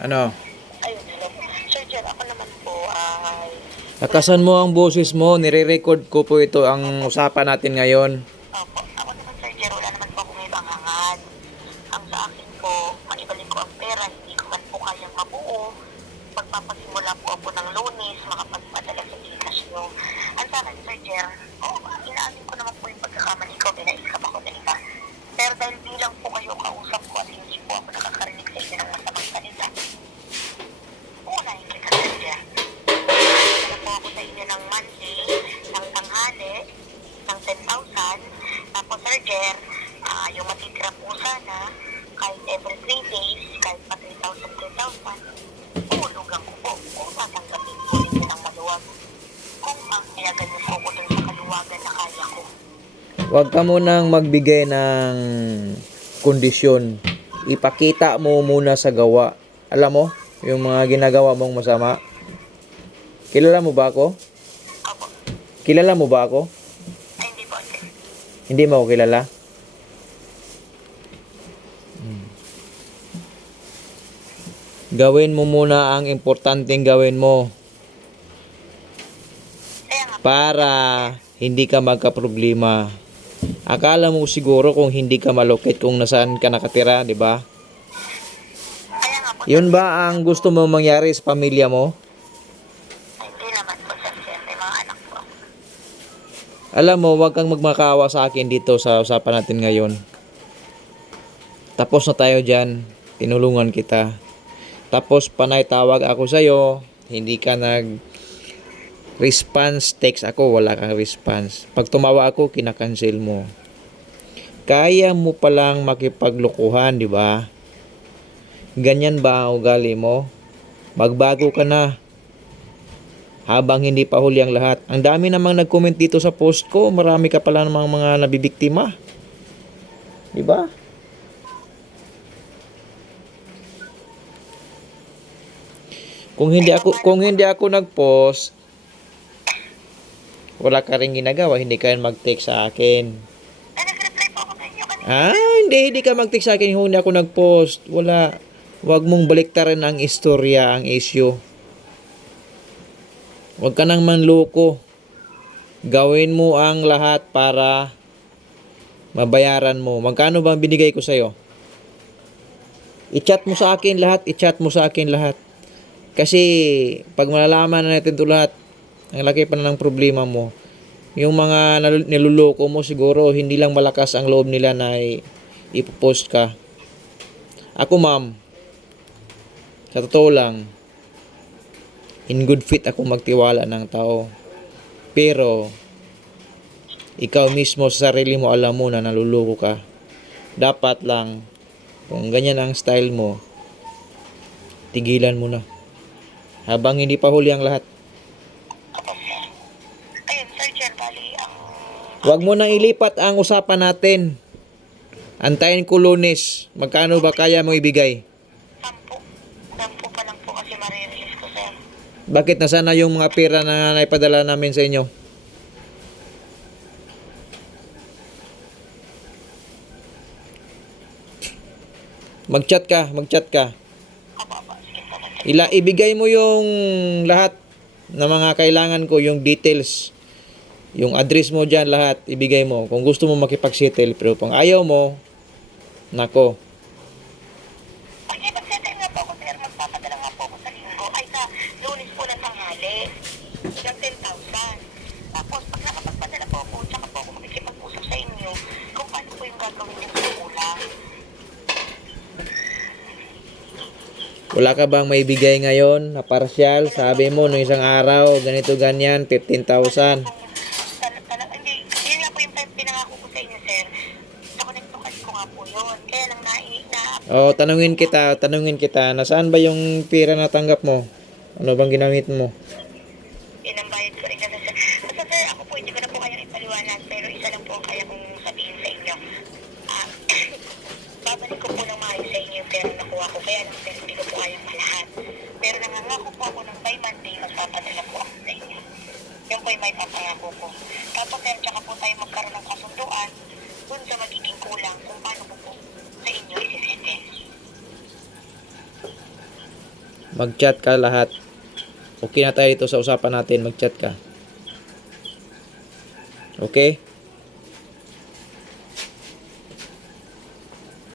Ano? Ayun, hello. Sir Jer, ako naman po ay... Lakasan mo ang boses mo, nire-record ko po ito ang usapan natin ngayon. Opo, ako naman Sir Jer, wala naman po akong ibang hangad. Ang sa akin po, maibalik ko ang pera, hindi ko man po kayang mabuo. Pagpapasimula po ako ng Lunes, makapagpadala sa Gcash nyo. Ang sa akin Sir Jer, inaamin ko naman po yung pagkakamali ko, binaiskap ako na iba. Pero dahil bilang po kayo kausap ko at hindi po ako nakakarinig sa inyo ng masamang salita, unahin kita Sir Jer. Nagdala po ako sa inyo ng Monday, ng tanghali, ng 10,000. Tapos Sir Jer, yung matitira po sana, kahit every 3 days, kahit pa 3,000, 3,000, uulugan ko po kung tatanggapin po ninyo ng maluwag. Kung papayagan niyo po ko dun sa kaluwagan na kaya ko. Huwag ka munang magbigay ng kondisyon. Ipakita mo muna sa gawa. Alam mo, yung mga ginagawa mong masama. Kilala mo ba ako? Opo. Kilala mo ba ako? Ay, hindi po. Sir. Hindi mo ako kilala? Gawin mo muna ang importanteng gawin mo Kaya nga, para hindi ka magka-problema. Akala mo siguro kung hindi ka malukit kung nasaan ka nakatira, di ba? kaya nga po. Yun ba ang gusto mo mangyari sa pamilya mo? Ay, hindi naman po Sir Jer, may mga anak po. Alam mo, huwag kang magmakawa sa akin dito sa usapan natin ngayon. Tapos na tayo dyan. Tinulungan kita. Tapos panay tawag ako sa'yo. Hindi ka response. Text ako, wala kang response. Pag tumawa ako, kinakancel mo. Kaya mo palang makipaglukuhan, di ba? Ganyan ba ang ugali mo? Magbago ka na. Habang hindi pa huli ang lahat. Ang dami namang nag-comment dito sa post ko. Marami ka pala namang mga nabibiktima. Di ba? Kung hindi ako nag-post, wala ka rin ginagawa, hindi ka rin mag-text sa akin. Ay, nag-reply po ako sa inyo kanina. Hindi ka mag-text sa akin kung hindi ako nag-post. Wala. Huwag mong baliktarin ang istorya, ang issue. Huwag ka nang manloko. Gawin mo ang lahat para mabayaran mo. Magkano bang binigay ko sa'yo? I-chat mo sa akin lahat. I-chat mo sa akin lahat. Kasi pag malalaman na natin ito lahat, ang laki pa na ng problema mo. Yung mga niluloko mo siguro, hindi lang malakas ang loob nila na ipopost ka. Ako ma'am, sa totoo lang, in good faith ako magtiwala ng tao. Pero, ikaw mismo sa sarili mo alam mo na naluloko ka. Dapat lang, kung ganyan ang style mo, tigilan mo na. Habang hindi pa huli ang lahat. Opo, sir. Ayun, Sir Jer, bali ang... Huwag mo nang ilipat ang usapan natin. Antayin ko Lunes. Magkano ba kaya mo ibigay? 10. 10 pa lang po kasi marirelease ko, sir. Bakit nasaan na yung mga pera na naipadala namin sa inyo? Mag-chat ka. Opo, opo. Sige po, Sir. Ibigay mo yung lahat ng mga kailangan ko, yung details. Yung address mo dyan, lahat. Ibigay mo. Kung gusto mo makipag-settle, pero kung ayaw mo, nako. Okay, mag-settle nga po ako, sir. Magpapadala nga po ako sa linggo. Ay, sa Lunes po na tanghali. Ng 10,000. Tapos, pag nakapagpadala po ako, tsaka po ako makikipag-usap sa inyo kung paano po yung gagawin yung kulang. Wala ka bang maibigay ngayon na partial? Sabi mo, nung isang araw, ganito ganyan, 15,000. Hindi, yun nga po yung pinangako ko sa inyo, sir. Sa connect-to-cash ko nga po yun. Kaya lang O, tanungin kita, nasaan ba yung pera na tanggap mo? Ano bang ginamit mo? inambayad ko rin kasi, sir. Basta, sir, ako po, hindi ko na po kayang ipaliwanag, pero isa lang po ang kaya kong sabihin sa inyo. Ah, babalik ko po ng maayos sa inyo yung pera na nakuha ko. Kaya lang, sir, hindi ko po kayang malahat. Pero nangangako po ako ng by Monday, magpapadala po ako sa inyo. Yung po yung may papangako ko. Tapos, sir, tsaka po tayo magkaroon ng kasunduan dun sa magiging kulang kung paano ko po sa inyo isisete. Mag-chat ka lahat. Okay na tayo dito sa usapan natin. Mag-chat ka. Okay?